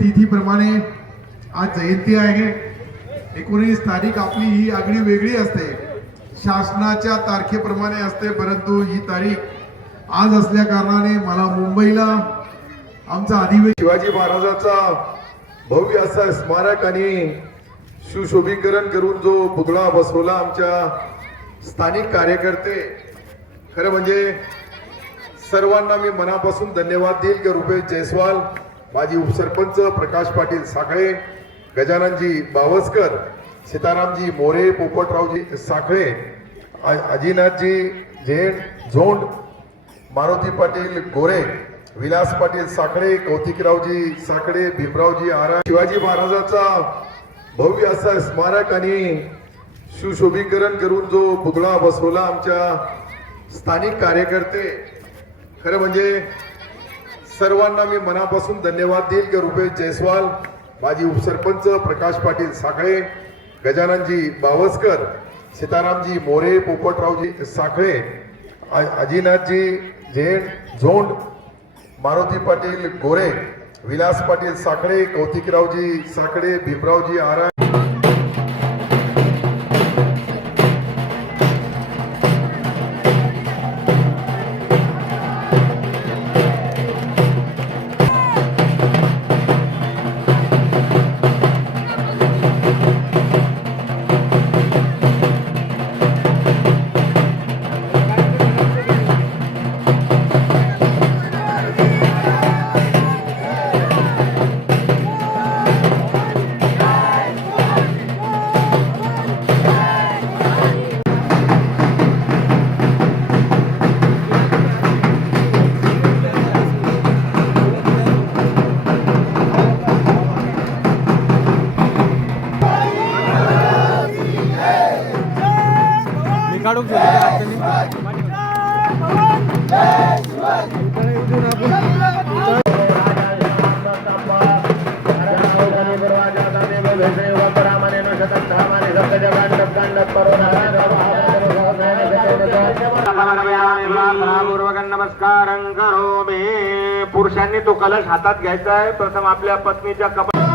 तिथीप्रमाणे आज जयंती आहे. 19 तारीख आपली ही आगळी वेगळी असते, शासनाच्या तारखेप्रमाणे असते, परंतु ही तारीख आज असल्या कारणाने मला मुंबईला आमचा अधिवेशन शिवाजी महाराजाचा भव्य असा स्मारक आणि सुशोभीकरण करून जो पुतळा बसवला आमच्या स्थानिक कार्यकर्ते, खरं म्हणजे सर्वांना मी मनापासून धन्यवाद देईल की रुपेश जयस्वाल, माजी उपसरपंच प्रकाश पाटील साखळे, गजाननजी बावस्कर, सीतारामजी मोरे, पोपटरावजी साखळे, अजिनाथजी जैन झोंड, मारुती पाटील गोरे, विलास पाटील साखळे, कौतिकरावजी साखळे, भीमरावजी आरा, शिवाजी महाराजाचा भव्य असा स्मारक आणि सुशोभीकरण करून जो पुतळा बसवला आमच्या स्थानिक कार्यकर्ते, खरं म्हणजे सर्वांना मी मनापासून धन्यवाद देईल की रुपेश जयस्वाल, माजी उपसरपंच प्रकाश पाटील साखळे, गजाननजी बावस्कर, सीतारामजी मोरे, पोपटरावजी साखळे, अजिनाथजी जैन झोंड, मारुती पाटील गोरे, विलास पाटील साखळे, कौतिकरावजी साखळे, भीमरावजी आरा. काढून नमस्कार करो मी. पुरुषांनी तो कलश हातात घ्यायचा आहे. प्रथम आपल्या पत्नीच्या कपाळावर